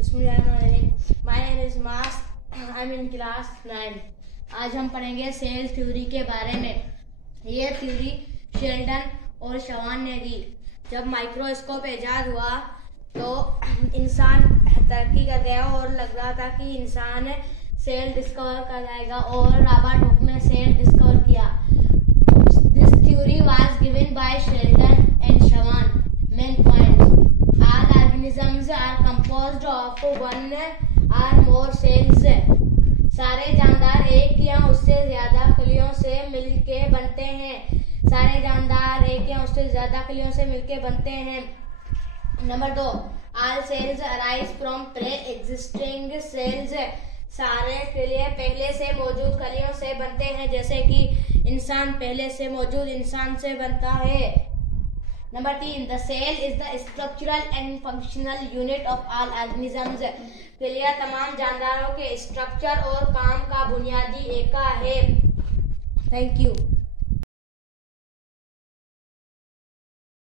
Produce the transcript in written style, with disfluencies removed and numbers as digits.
My name is mass, I am in class 9। आज हम पढ़ेंगे सेल थ्योरी के बारे में। ये थ्योरी शेल्डन और शवान ने दी। जब माइक्रोस्कोप ईजाद हुआ तो इंसान तरक्की कर गया और लग रहा था कि इंसान सेल डिस्कवर कर जाएगा, और रॉबर्ट ने सेल डिस्कवर किया। This theory was given by Sheldon and शवान। Main points: all organisms are composed of one or more cells। सारे जानदार एक या उससे ज्यादा कलियों से मिलके बनते हैं। सारे जानदार एक या उससे ज्यादा कलियों से मिलके बनते हैं। Number 2, all cells arise from pre-existing cells। सारे कलियां पहले से मौजूद कलियों से बनते हैं, जैसे कि इंसान पहले से मौजूद इंसान से बनता है। Number 3, the cell is the structural and functional unit of all organisms। कलियां तमाम जानदारों के स्ट्रक्चर और काम का बुनियादी एका है। Thank you.